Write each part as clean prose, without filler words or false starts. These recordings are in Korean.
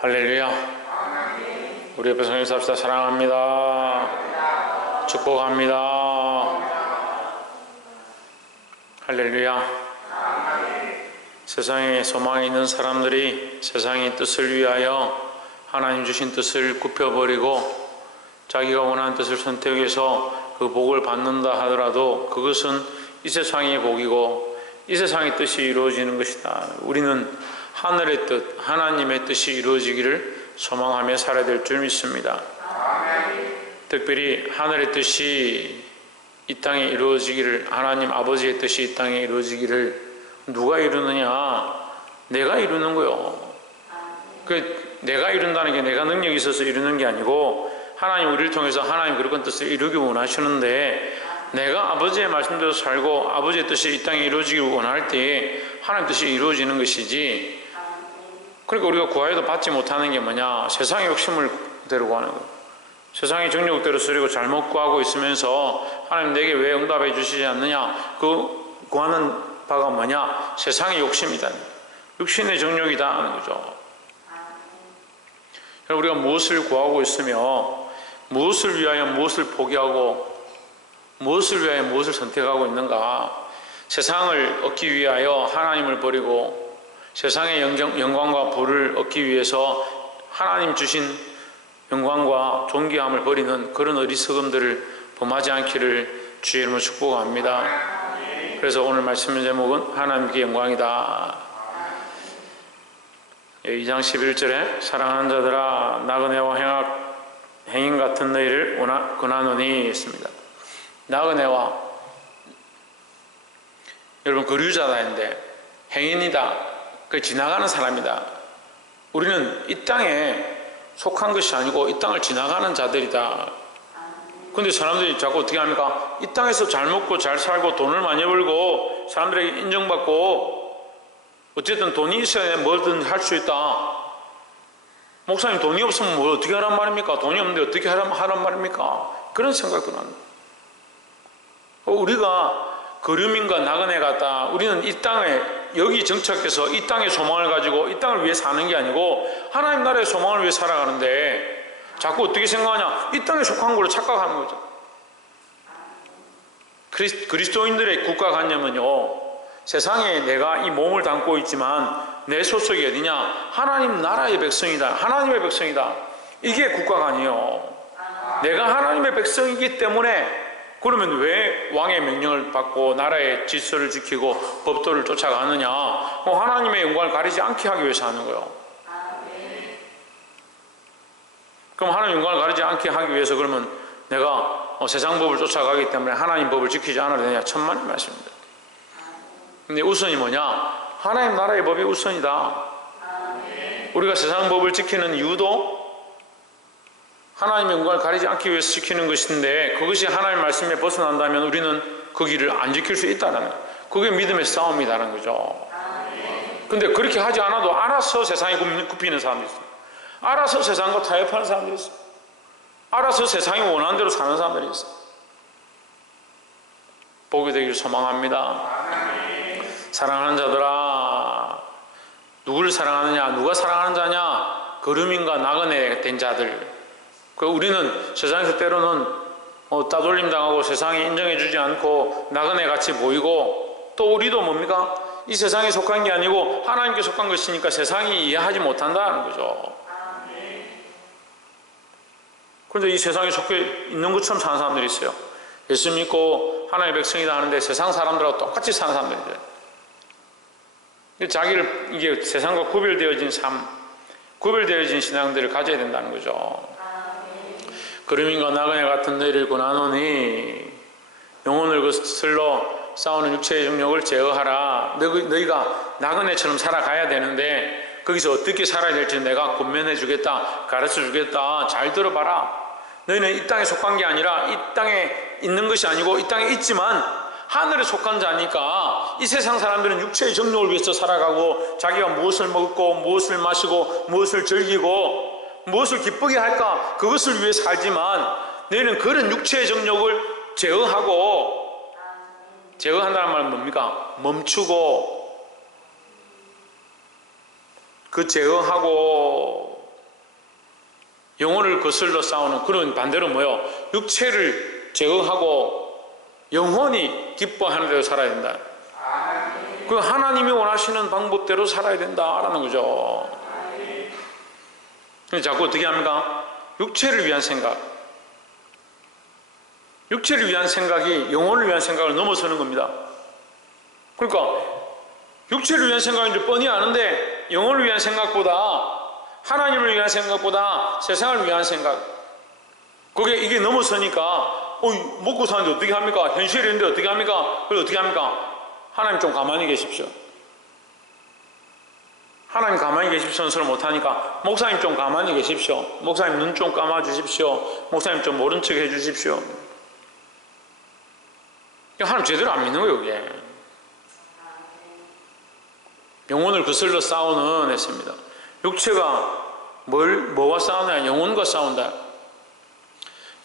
할렐루야. 우리 옆에 성령 삽시다. 사랑합니다. 축복합니다. 할렐루야. 세상에 소망이 있는 사람들이 세상의 뜻을 위하여 하나님 주신 뜻을 굽혀버리고 자기가 원하는 뜻을 선택해서 그 복을 받는다 하더라도 그것은 이 세상의 복이고 이 세상의 뜻이 이루어지는 것이다. 우리는 하늘의 뜻, 하나님의 뜻이 이루어지기를 소망하며 살아야 될 줄 믿습니다. 특별히 하늘의 뜻이 이 땅에 이루어지기를, 하나님 아버지의 뜻이 이 땅에 이루어지기를 누가 이루느냐? 내가 이루는 거요. 내가 이룬다는 게 내가 능력이 있어서 이루는 게 아니고 하나님 우리를 통해서 하나님 그런 뜻을 이루기 원하시는데 내가 아버지의 말씀대로 살고 아버지의 뜻이 이 땅에 이루어지기를 원할 때 하나님 뜻이 이루어지는 것이지. 그러니까 우리가 구하여도 받지 못하는 게 뭐냐? 세상의 욕심을 데리고 하는 거예요. 세상의 정욕대로 쓰려고 잘못 구하고 있으면서 하나님 내게 왜 응답해 주시지 않느냐? 그 구하는 바가 뭐냐? 세상의 욕심이다. 육신의 정욕이다 하는 거죠. 우리가 무엇을 구하고 있으며 무엇을 위하여 무엇을 포기하고 무엇을 위하여 무엇을 선택하고 있는가? 세상을 얻기 위하여 하나님을 버리고 세상의 영광과 부를 얻기 위해서 하나님 주신 영광과 존귀함을 버리는 그런 어리석음들을 범하지 않기를 주의 이름으로 축복합니다. 그래서 오늘 말씀 제목은 하나님께 영광이다. 2장 11절에 사랑하는 자들아 나그네와 행인 같은 너희를 권하노니 했습니다. 나그네와 여러분 거류자다인데 행인이다. 그 지나가는 사람이다. 우리는 이 땅에 속한 것이 아니고 이 땅을 지나가는 자들이다. 근데 사람들이 자꾸 어떻게 합니까? 이 땅에서 잘 먹고 잘 살고 돈을 많이 벌고 사람들에게 인정받고 어쨌든 돈이 있어야 뭐든 할 수 있다. 목사님 돈이 없으면 뭐 어떻게 하란 말입니까? 돈이 없는데 어떻게 하란 말입니까? 그런 생각도 납니다. 우리가 거류민과 나그네 같다. 우리는 이 땅에 여기 정착해서 이 땅의 소망을 가지고 이 땅을 위해 사는 게 아니고 하나님 나라의 소망을 위해 살아가는데 자꾸 어떻게 생각하냐? 이 땅에 속한 걸로 착각하는 거죠. 그리스도인들의 국가관념은요, 세상에 내가 이 몸을 담고 있지만 내 소속이 어디냐? 하나님 나라의 백성이다. 하나님의 백성이다. 이게 국가관이에요. 내가 하나님의 백성이기 때문에 그러면 왜 왕의 명령을 받고 나라의 질서를 지키고 법도를 쫓아가느냐? 하나님의 영광을 가리지 않게 하기 위해서 하는 거예요. 그럼 하나님 영광을 가리지 않게 하기 위해서 그러면 내가 세상 법을 쫓아가기 때문에 하나님 법을 지키지 않아야 되냐? 천만의 말씀입니다. 근데 우선이 뭐냐? 하나님 나라의 법이 우선이다. 우리가 세상 법을 지키는 이유도 하나님의 영광을 가리지 않기 위해서 지키는 것인데 그것이 하나님의 말씀에 벗어난다면 우리는 그 길을 안 지킬 수 있다는 거예요. 그게 믿음의 싸움이라는 거죠. 근데 그렇게 하지 않아도 알아서 세상에 굽히는 사람들이 있어요. 알아서 세상과 타협하는 사람들이 있어요. 알아서 세상이 원하는 대로 사는 사람들이 있어요. 복이 되기를 소망합니다. 사랑하는 자들아, 누구를 사랑하느냐? 누가 사랑하는 자냐? 거류민과 나그네 된 자들. 우리는 세상에서 때로는 따돌림 당하고 세상이 인정해주지 않고 나그네 같이 보이고 또 우리도 뭡니까? 이 세상에 속한 게 아니고 하나님께 속한 것이니까 세상이 이해하지 못한다는 거죠. 그런데 이 세상에 속해 있는 것처럼 사는 사람들이 있어요. 예수 믿고 하나님의 백성이다 하는데 세상 사람들하고 똑같이 사는 사람들이죠. 자기를 이게 세상과 구별되어진 삶, 구별되어진 신앙들을 가져야 된다는 거죠. 거류민과 나그네 같은 너희를 권하노니 영혼을 거슬러 싸우는 육체의 정욕을 제어하라. 너희가 나그네처럼 살아가야 되는데 거기서 어떻게 살아야 될지 내가 권면해 주겠다, 가르쳐 주겠다. 잘 들어봐라. 너희는 이 땅에 속한 게 아니라 이 땅에 있는 것이 아니고 이 땅에 있지만 하늘에 속한 자니까 이 세상 사람들은 육체의 정욕을 위해서 살아가고 자기가 무엇을 먹고 무엇을 마시고 무엇을 즐기고 무엇을 기쁘게 할까? 그것을 위해 살지만 너희는 그런 육체의 정욕을 제어한다는 말은 뭡니까? 멈추고 그 제어하고 영혼을 거슬러 싸우는 그런 반대로 뭐요? 육체를 제거하고 영혼이 기뻐하는 대로 살아야 된다. 그 하나님이 원하시는 방법대로 살아야 된다라는 거죠. 자꾸 어떻게 합니까? 육체를 위한 생각, 육체를 위한 생각이 영혼을 위한 생각을 넘어서는 겁니다. 그러니까 육체를 위한 생각인지 뻔히 아는데 영혼을 위한 생각보다, 하나님을 위한 생각보다 세상을 위한 생각, 이게 넘어서니까 먹고 사는데 어떻게 합니까? 현실이 있는데 어떻게 합니까? 그걸 어떻게 합니까? 하나님 좀 가만히 계십시오. 하나님 가만히 계십시오는 소리 못하니까 목사님 좀 가만히 계십시오. 목사님 눈 좀 감아주십시오. 목사님 좀 모른 척 해주십시오. 하나님 제대로 안 믿는 거예요. 이게 영혼을 거슬러 싸우는 했습니다. 육체가 뭐와 싸우냐? 영혼과 싸운다.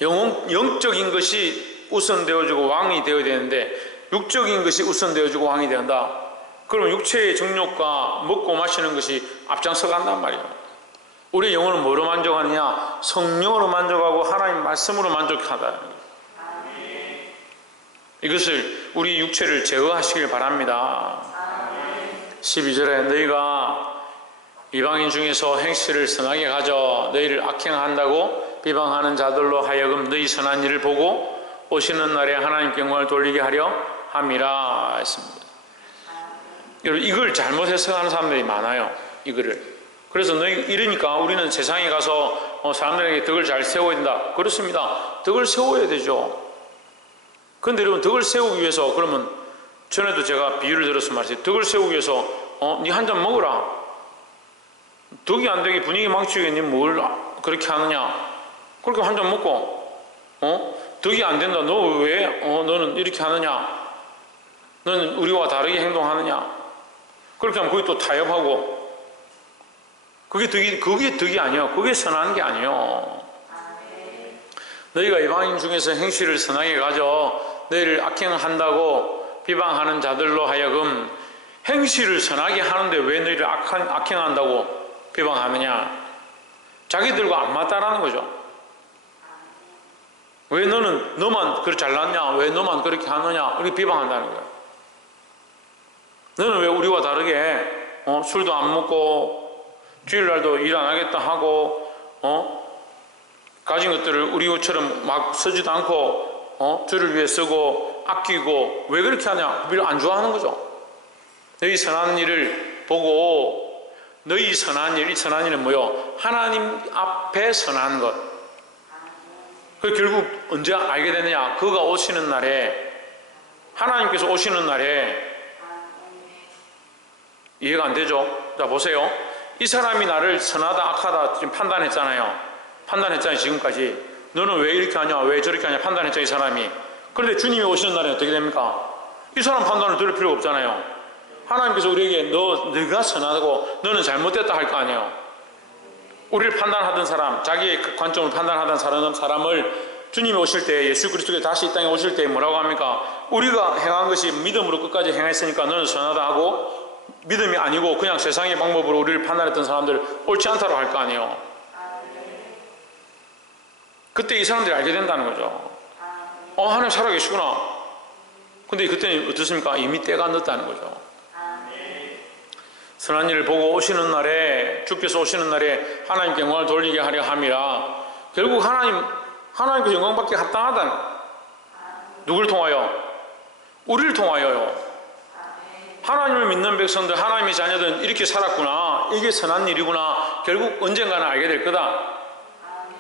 영적인 것이 우선되어지고 왕이 되어야 되는데 육적인 것이 우선되어지고 왕이 된다. 그러면 육체의 정욕과 먹고 마시는 것이 앞장서 간단 말이에요. 우리의 영혼은 뭐로 만족하느냐? 성령으로 만족하고 하나님 말씀으로 만족하다. 이것을 우리 육체를 제어하시길 바랍니다. 12절에 너희가 이방인 중에서 행실을 선하게 가져 너희를 악행한다고 비방하는 자들로 하여금 너희 선한 일을 보고 오시는 날에 하나님께 영광을 돌리게 하려 함이라 했습니다. 여러분, 이걸 잘못 해석하는 사람들이 많아요. 이거를. 그래서 이러니까 우리는 세상에 가서 사람들에게 덕을 잘 세워야 된다. 그렇습니다. 덕을 세워야 되죠. 그런데 여러분, 덕을 세우기 위해서, 그러면 전에도 제가 비유를 들어서 말했어요. 덕을 세우기 위해서 니 한 잔 먹어라. 덕이 안 되게 분위기 망치게 니 뭘 그렇게 하느냐. 그렇게 한 잔 먹고 덕이 안 된다. 너 왜 너는 이렇게 하느냐. 너는 우리와 다르게 행동하느냐. 그렇게 하면 그게 또 타협하고, 그게 덕이 아니에요. 그게 선한 게 아니에요. 너희가 이방인 중에서 행실을 선하게 가져 너희를 악행한다고 비방하는 자들로 하여금, 행실을 선하게 하는데 왜 너희를 악행한다고 비방하느냐. 자기들과 안 맞다라는 거죠. 왜 너만 그렇게 잘났냐, 왜 너만 그렇게 하느냐, 이렇게 비방한다는 거예요. 너는 왜 우리와 다르게 술도 안 먹고 주일날도 일 안 하겠다 하고 가진 것들을 우리처럼 막 쓰지도 않고 주를 위해 쓰고 아끼고 왜 그렇게 하냐. 우리를 안 좋아하는 거죠. 너희 선한 일을 보고, 너희 선한 일, 이 선한 일은 뭐요? 하나님 앞에 선한 것. 그 결국 언제 알게 되느냐? 그가 오시는 날에, 하나님께서 오시는 날에. 이해가 안 되죠? 자, 보세요. 이 사람이 나를 선하다 악하다 지금 판단했잖아요. 지금까지. 너는 왜 이렇게 하냐, 왜 저렇게 하냐 판단했죠, 이 사람이. 그런데 주님이 오시는 날에 어떻게 됩니까? 이 사람 판단을 들을 필요가 없잖아요. 하나님께서 우리에게 너가 선하고 너는 잘못됐다 할 거 아니에요. 우리를 판단하던 사람, 자기의 관점을 판단하던 사람을 주님이 오실 때, 예수 그리스도가 다시 이 땅에 오실 때 뭐라고 합니까? 우리가 행한 것이 믿음으로 끝까지 행했으니까 너는 선하다 하고, 믿음이 아니고 그냥 세상의 방법으로 우리를 판단했던 사람들 옳지 않다고 할 거 아니에요. 그때 이 사람들이 알게 된다는 거죠. 하나님 살아계시구나. 근데 그때는 어떻습니까? 이미 때가 늦다는 거죠. 선한 일을 보고 오시는 날에, 주께서 오시는 날에 하나님께 영광을 돌리게 하려 함이라. 결국 하나님께서 영광받기 합당하다는, 누굴 통하여? 우리를 통하여요. 하나님을 믿는 백성들, 하나님의 자녀들은 이렇게 살았구나, 이게 선한 일이구나, 결국 언젠가는 알게 될 거다.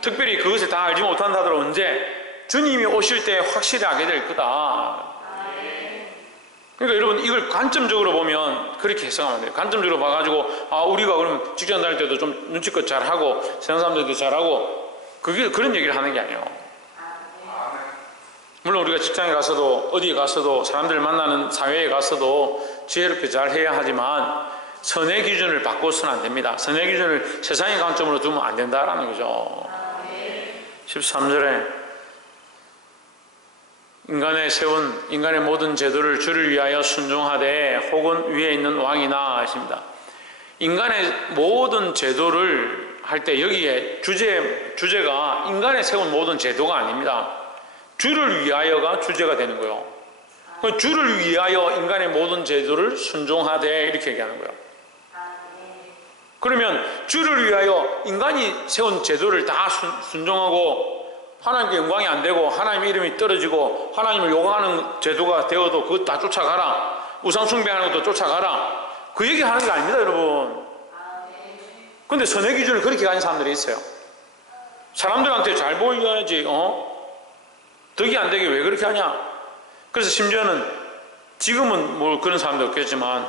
특별히 그것을 다 알지 못한다 하더라도 언제? 주님이 오실 때 확실히 알게 될 거다. 그러니까 여러분, 이걸 관점적으로 보면 그렇게 해석하면 돼요. 관점적으로 봐가지고 우리가 그럼 직장 다닐 때도 좀 눈치껏 잘하고 세상 사람들도 잘하고, 그런 얘기를 하는 게 아니에요. 물론 우리가 직장에 가서도, 어디에 가서도, 사람들 만나는 사회에 가서도 지혜롭게 잘 해야 하지만 선의 기준을 바꿔서는 안 됩니다. 선의 기준을 세상의 관점으로 두면 안 된다라는 거죠. 13절에 인간의 모든 제도를 주를 위하여 순종하되 혹은 위에 있는 왕이나 하십니다. 인간의 모든 제도를 할 때 여기에 주제가 인간에 세운 모든 제도가 아닙니다. 주를 위하여가 주제가 되는 거예요. 주를 위하여 인간의 모든 제도를 순종하되 이렇게 얘기하는 거예요. 그러면 주를 위하여 인간이 세운 제도를 다 순종하고 하나님께 영광이 안 되고 하나님의 이름이 떨어지고 하나님을 욕하는 제도가 되어도 그것 다 쫓아가라. 우상 숭배하는 것도 쫓아가라. 그 얘기 하는 게 아닙니다, 여러분. 근데 선의 기준을 그렇게 가진 사람들이 있어요. 사람들한테 잘 보여야지, 덕이 안 되게 왜 그렇게 하냐? 그래서 심지어는 지금은 뭐 그런 사람도 없겠지만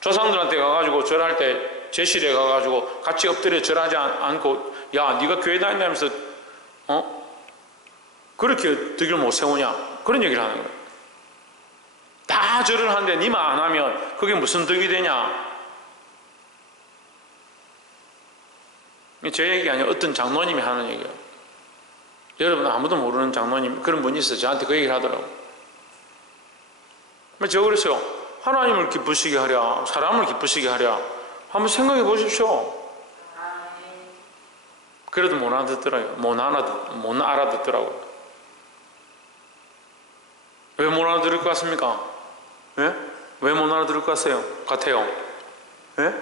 조상들한테 가가지고 절할 때 제실에 가가지고 같이 엎드려 절하지 않고 야 네가 교회 다닌다면서 그렇게 덕을 못 세우냐? 그런 얘기를 하는 거예요. 다 절을 하는데 니만 안 하면 그게 무슨 덕이 되냐? 제 얘기가 아니라 어떤 장로님이 하는 얘기예요. 여러분 아무도 모르는 장로님 그런 분이 있어요. 저한테 그 얘기를 하더라고요. 제가 그랬어요. 하나님을 기쁘시게 하랴 사람을 기쁘시게 하랴 한번 생각해 보십시오. 그래도 못 알아듣더라고요. 못 알아듣더라고요. 왜 못 알아들을 것 같습니까? 예? 왜 못 알아들을 것 같아요? 예?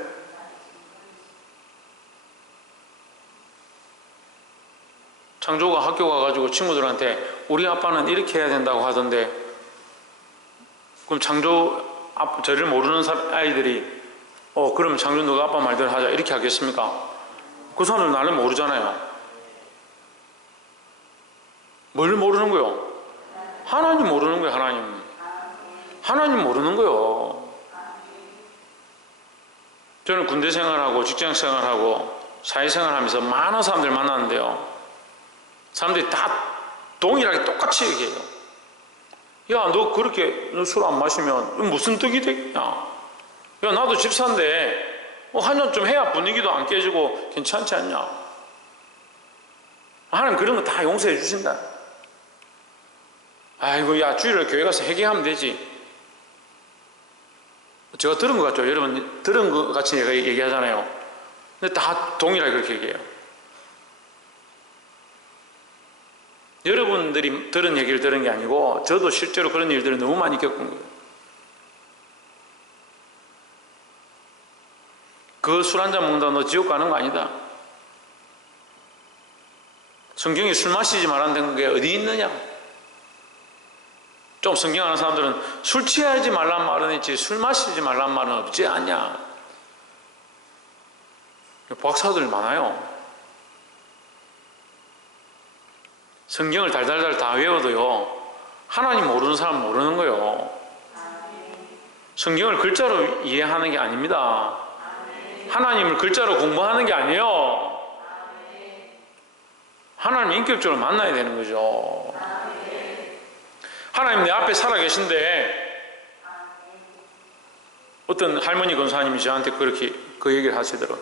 창조가 학교 가가지고 친구들한테 우리 아빠는 이렇게 해야 된다고 하던데 그럼 저를 모르는 아이들이 그럼 창조 너가 아빠 말대로 하자 이렇게 하겠습니까? 그 사람은 나를 모르잖아요. 뭘 모르는 거요? 하나님 모르는 거예요. 하나님 모르는 거요. 저는 군대 생활하고 직장 생활하고 사회생활하면서 많은 사람들 만났는데요. 사람들이 다 동일하게 똑같이 얘기해요. 야, 너 그렇게 술 안 마시면 무슨 덕이 되겠냐? 야, 나도 집사인데 한 잔 좀 해야 분위기도 안 깨지고 괜찮지 않냐? 하나님 그런 거 다 용서해 주신다. 아이고, 야, 주일날 교회 가서 회개하면 되지. 제가 들은 것 같죠? 여러분 들은 것 같이 얘기하잖아요. 근데 다 동일하게 그렇게 얘기해요. 여러분들이 들은 얘기를 들은 게 아니고 저도 실제로 그런 일들을 너무 많이 겪은 거예요. 그 술 한잔 먹는다 너 지옥 가는 거 아니다. 성경에 술 마시지 말라는 게 어디 있느냐? 좀 성경 아는 사람들은 술 취하지 말란 말은 있지 술 마시지 말란 말은 없지 않냐? 박사들 많아요. 성경을 달달달 다 외워도요 하나님 모르는 사람 모르는 거예요. 성경을 글자로 이해하는 게 아닙니다. 하나님을 글자로 공부하는 게 아니에요. 하나님 인격적으로 만나야 되는 거죠. 하나님 내 앞에 살아계신데 어떤 할머니 권사님이 저한테 그렇게 그 얘기를 하시더라고요.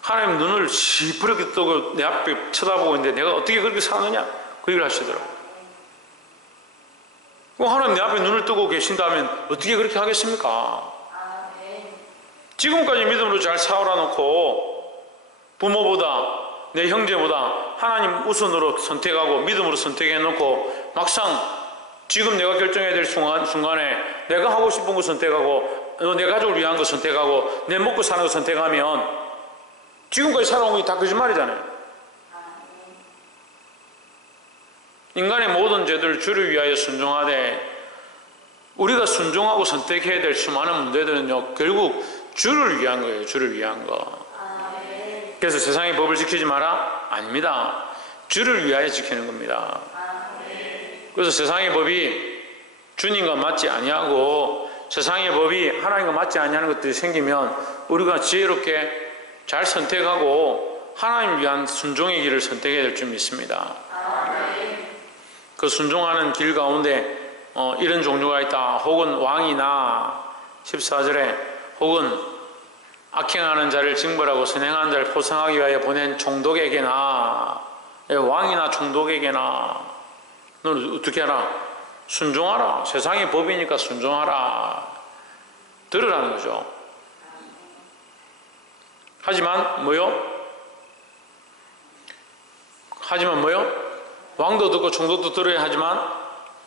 하나님 눈을 시퍼렇게 뜨고 내 앞에 쳐다보고 있는데 내가 어떻게 그렇게 사느냐 그 얘기를 하시더라고요. 하나님 내 앞에 눈을 뜨고 계신다면 어떻게 그렇게 하겠습니까? 지금까지 믿음으로 잘 살아 놓고 부모보다 내 형제보다 하나님 우선으로 선택하고 믿음으로 선택해 놓고 막상 지금 내가 결정해야 될 순간에 내가 하고 싶은 거 선택하고 내 가족을 위한 거 선택하고 내 먹고 사는 거 선택하면 지금까지 살아온 게 다 거짓말이잖아요. 인간의 모든 죄들 주를 위하여 순종하되 우리가 순종하고 선택해야 될 수많은 문제들은요 결국 주를 위한 거예요. 주를 위한 거. 그래서 세상의 법을 지키지 마라? 아닙니다. 주를 위하여 지키는 겁니다. 그래서 세상의 법이 주님과 맞지 아니하고 세상의 법이 하나님과 맞지 아니하는 것들이 생기면 우리가 지혜롭게 잘 선택하고 하나님을 위한 순종의 길을 선택해야 될 줄 믿습니다. 그 순종하는 길 가운데 이런 종류가 있다. 혹은 왕이나 14절에 혹은 악행하는 자를 징벌하고 선행하는 자를 포상하기 위하여 보낸 총독에게나 왕이나 총독에게나 너는 어떻게 하라? 순종하라. 세상의 법이니까 순종하라. 들으라는 거죠. 하지만 뭐요? 하지만 뭐요? 왕도 듣고 총독도 들어야 하지만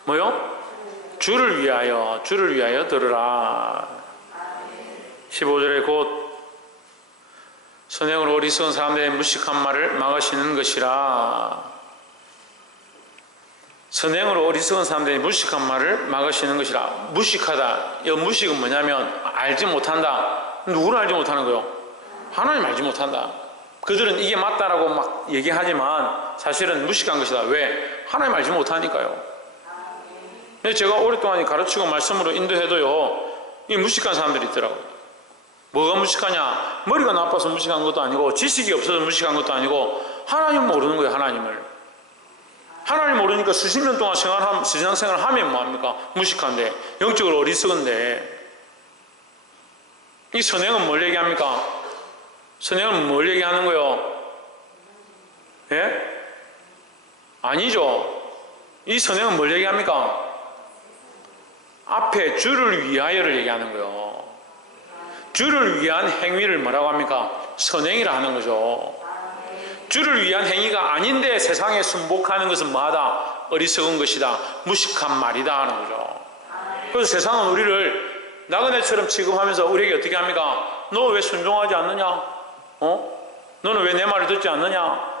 뭐요? 주를 위하여 들으라. 15절에 곧 선행으로 어리석은 사람들의 무식한 말을 막으시는 것이라. 선행으로 어리석은 사람들의 무식한 말을 막으시는 것이라. 무식하다. 이 무식은 뭐냐면 알지 못한다. 누구를 알지 못하는 거요? 하나님 알지 못한다. 그들은 이게 맞다라고 막 얘기하지만 사실은 무식한 것이다. 왜? 하나님 알지 못하니까요. 근데 제가 오랫동안 가르치고 말씀으로 인도해도요, 이 무식한 사람들이 있더라고요. 뭐가 무식하냐? 머리가 나빠서 무식한 것도 아니고 지식이 없어서 무식한 것도 아니고 하나님 모르는 거예요. 하나님 모르니까 수십 년 동안 신앙생활 하면 뭐합니까? 무식한데, 영적으로 어리석은데. 이 선행은 뭘 얘기합니까? 선행은 뭘 얘기하는 거예요? 예? 아니죠. 이 선행은 뭘 얘기합니까? 앞에 주를 위하여를 얘기하는 거예요. 주를 위한 행위를 뭐라고 합니까? 선행이라 하는 거죠. 주를 위한 행위가 아닌데 세상에 순복하는 것은 뭐하다? 어리석은 것이다. 무식한 말이다 하는 거죠. 그래서 세상은 우리를 나그네처럼 취급하면서 우리에게 어떻게 합니까? 너 왜 순종하지 않느냐? 너는 왜 내 말을 듣지 않느냐?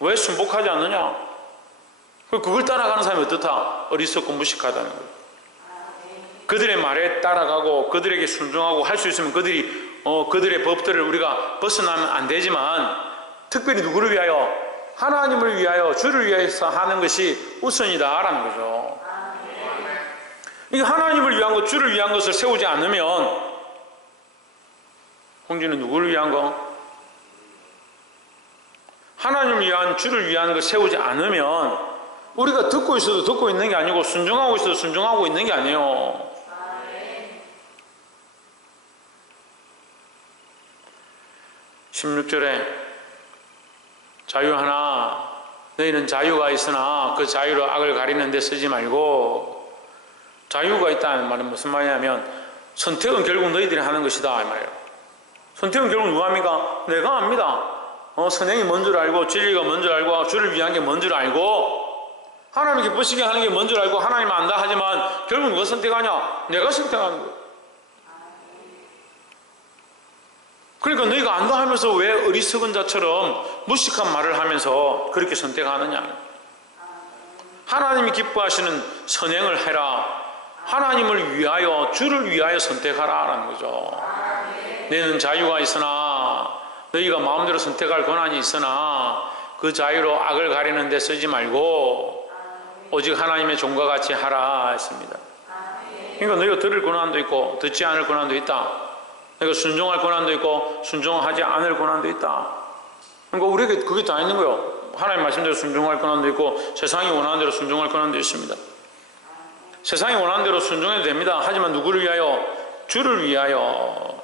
왜 순복하지 않느냐? 그걸 따라가는 사람이 어떻다? 어리석고 무식하다는 거예요. 그들의 말에 따라가고 그들에게 순종하고 할 수 있으면 그들의 법들을 우리가 벗어나면 안 되지만, 특별히 누구를 위하여? 하나님을 위하여, 주를 위해서 하는 것이 우선이다라는 거죠. 이 하나님을 위한 것, 주를 위한 것을 세우지 않으면, 홍진은 누구를 위한 거? 하나님을 위한, 주를 위한 것을 세우지 않으면 우리가 듣고 있어도 듣고 있는 게 아니고 순종하고 있어도 순종하고 있는 게 아니에요. 16절에 자유하나 너희는 자유가 있으나 그 자유로 악을 가리는 데 쓰지 말고. 자유가 있다는 말은 무슨 말이냐면 선택은 결국 너희들이 하는 것이다 이 말이에요. 선택은 결국 누가 합니까? 내가 합니다. 선행이 뭔 줄 알고 진리가 뭔 줄 알고 주를 위한 게 뭔 줄 알고 하나님 기쁘시게 하는 게 뭔 줄 알고 하나님 안다 하지만 결국 누가 선택하냐? 내가 선택하는 거예요. 그러니까 너희가 안다 하면서 왜 어리석은 자처럼 무식한 말을 하면서 그렇게 선택하느냐? 하나님이 기뻐하시는 선행을 해라. 하나님을 위하여, 주를 위하여 선택하라 라는 거죠. 너희는 자유가 있으나, 너희가 마음대로 선택할 권한이 있으나 그 자유로 악을 가리는 데 쓰지 말고 오직 하나님의 종과 같이 하라 했습니다. 그러니까 너희가 들을 권한도 있고 듣지 않을 권한도 있다. 그러니까 순종할 권한도 있고 순종하지 않을 권한도 있다. 그러니까 우리에게 그게 다 있는 거예요. 하나님 말씀대로 순종할 권한도 있고 세상이 원하는 대로 순종할 권한도 있습니다. 세상이 원하는 대로 순종해도 됩니다. 하지만 누구를 위하여? 주를 위하여.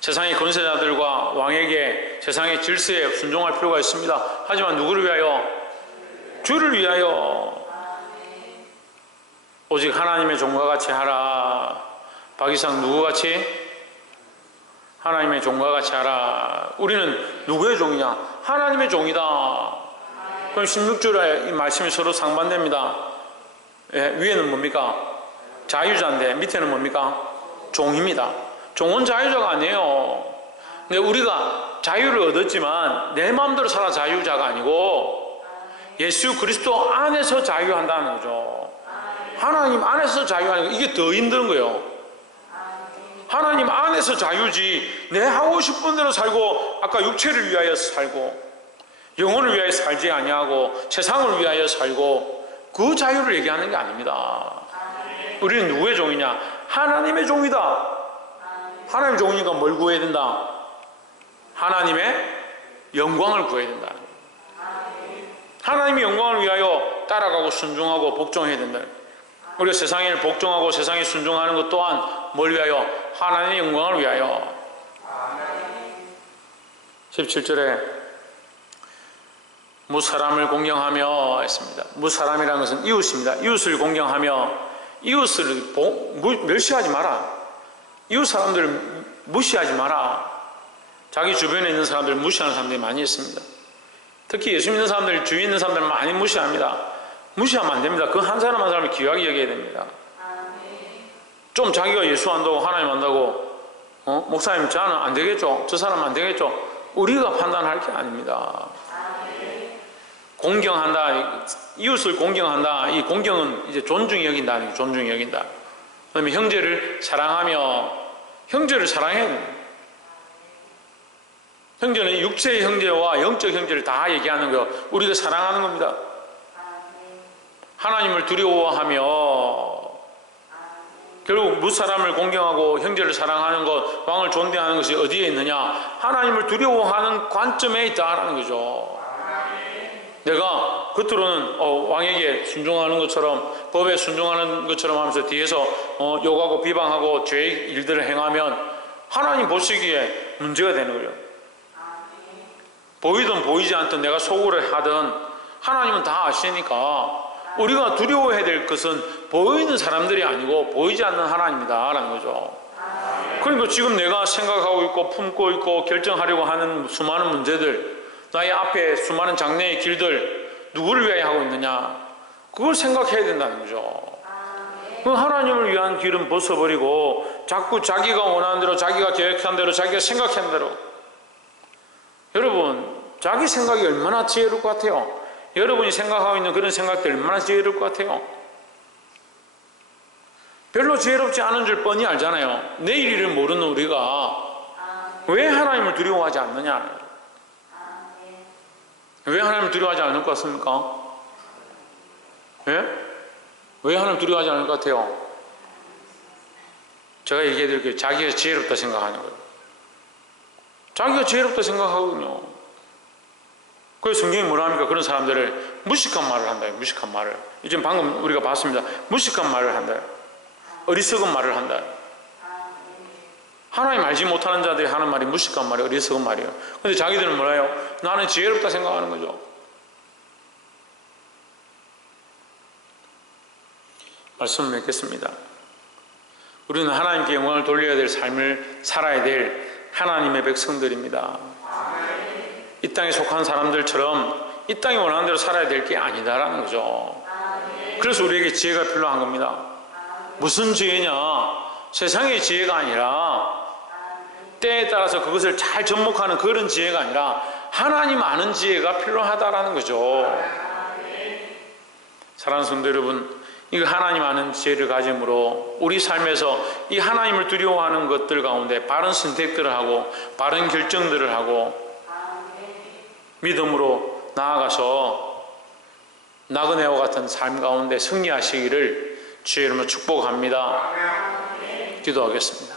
세상의 권세자들과 왕에게 세상의 질서에 순종할 필요가 있습니다. 하지만 누구를 위하여? 주를 위하여. 오직 하나님의 종과 같이 하라. 박이상 누구같이? 하나님의 종과 같이 하라. 우리는 누구의 종이냐? 하나님의 종이다. 그럼 16절에 이 말씀이 서로 상반됩니다. 예, 위에는 뭡니까? 자유자인데 밑에는 뭡니까? 종입니다. 종은 자유자가 아니에요. 근데 우리가 자유를 얻었지만 내 마음대로 살아 자유자가 아니고 예수 그리스도 안에서 자유한다는 거죠. 하나님 안에서 자유하는 거, 이게 더 힘든 거예요. 하나님 안에서 자유지 내 하고 싶은 대로 살고 아까 육체를 위하여 살고 영혼을 위하여 살지 아니하고 세상을 위하여 살고 그 자유를 얘기하는 게 아닙니다. 우리는 누구의 종이냐? 하나님의 종이다. 하나님의 종이니까 뭘 구해야 된다? 하나님의 영광을 구해야 된다. 하나님의 영광을 위하여 따라가고 순종하고 복종해야 된다. 우리가 세상에 복종하고 세상에 순종하는 것 또한 뭘 위하여? 하나님의 영광을 위하여. 17절에 무사람을 공경하며 했습니다. 무사람이라는 것은 이웃입니다. 이웃을 공경하며 이웃을 멸시하지 마라. 이웃 사람들을 무시하지 마라. 자기 주변에 있는 사람들을 무시하는 사람들이 많이 있습니다. 특히 예수 믿는 사람들, 주위에 있는 사람들 많이 무시합니다. 무시하면 안 됩니다. 그 한 사람 한 사람을 귀하게 여겨야 됩니다. 좀 자기가 예수 안다고 하나님 안다고 목사님 저는 안 되겠죠, 저 사람 안 되겠죠, 우리가 판단할 게 아닙니다. 공경한다, 이웃을 공경한다. 이 공경은 이제 존중히 여긴다. 존중히 여긴다. 그다음에 형제를 사랑하며, 형제를 사랑해야 됩니다. 형제는 육체의 형제와 영적 형제를 다 얘기하는 거, 우리가 사랑하는 겁니다. 하나님을 두려워하며, 결국 무사람을 공경하고 형제를 사랑하는 것, 왕을 존대하는 것이 어디에 있느냐? 하나님을 두려워하는 관점에 있다라는 거죠. 내가 겉으로는 왕에게 순종하는 것처럼, 법에 순종하는 것처럼 하면서 뒤에서 욕하고 비방하고 죄의 일들을 행하면 하나님 보시기에 문제가 되는 거예요. 보이든 보이지 않든 내가 속으로 하든 하나님은 다 아시니까 우리가 두려워해야 될 것은 보이는 사람들이 아니고 보이지 않는 하나님이다 라는 거죠. 그러니까 지금 내가 생각하고 있고 품고 있고 결정하려고 하는 수많은 문제들, 나의 앞에 수많은 장래의 길들, 누구를 위하여 하고 있느냐, 그걸 생각해야 된다는 거죠. 그 하나님을 위한 길은 벗어버리고 자꾸 자기가 원하는 대로, 자기가 계획한 대로, 자기가 생각한 대로. 여러분, 자기 생각이 얼마나 지혜로울 것 같아요? 여러분이 생각하고 있는 그런 생각들 얼마나 지혜로울 것 같아요? 별로 지혜롭지 않은 줄 뻔히 알잖아요. 내일 일을 모르는 우리가 왜 하나님을 두려워하지 않느냐? 왜 하나님을 두려워하지 않을 것 같습니까? 예? 왜 하나님을 두려워하지 않을 것 같아요? 제가 얘기해 드릴게요. 자기가 지혜롭다 생각하는 거예요. 자기가 지혜롭다 생각하거든요. 그래서 성경이 뭐라 합니까? 그런 사람들을 무식한 말을 한다. 무식한 말을. 지금 방금 우리가 봤습니다. 무식한 말을 한다. 어리석은 말을 한다. 하나님 알지 못하는 자들이 하는 말이 무식한 말이에요. 어리석은 말이에요. 근데 자기들은 뭐라 해요? 나는 지혜롭다 생각하는 거죠. 말씀을 맺겠습니다. 우리는 하나님께 영광을 돌려야 될 삶을 살아야 될 하나님의 백성들입니다. 이 땅에 속한 사람들처럼 이 땅이 원하는 대로 살아야 될 게 아니다라는 거죠. 그래서 우리에게 지혜가 필요한 겁니다. 무슨 지혜냐? 세상의 지혜가 아니라, 때에 따라서 그것을 잘 접목하는 그런 지혜가 아니라 하나님 아는 지혜가 필요하다라는 거죠. 사랑하는 성도 여러분, 이 하나님 아는 지혜를 가짐으로 우리 삶에서 이 하나님을 두려워하는 것들 가운데 바른 선택들을 하고 바른 결정들을 하고 믿음으로 나아가서 나그네와 같은 삶 가운데 승리하시기를 주의 이름으로 축복합니다. 기도하겠습니다.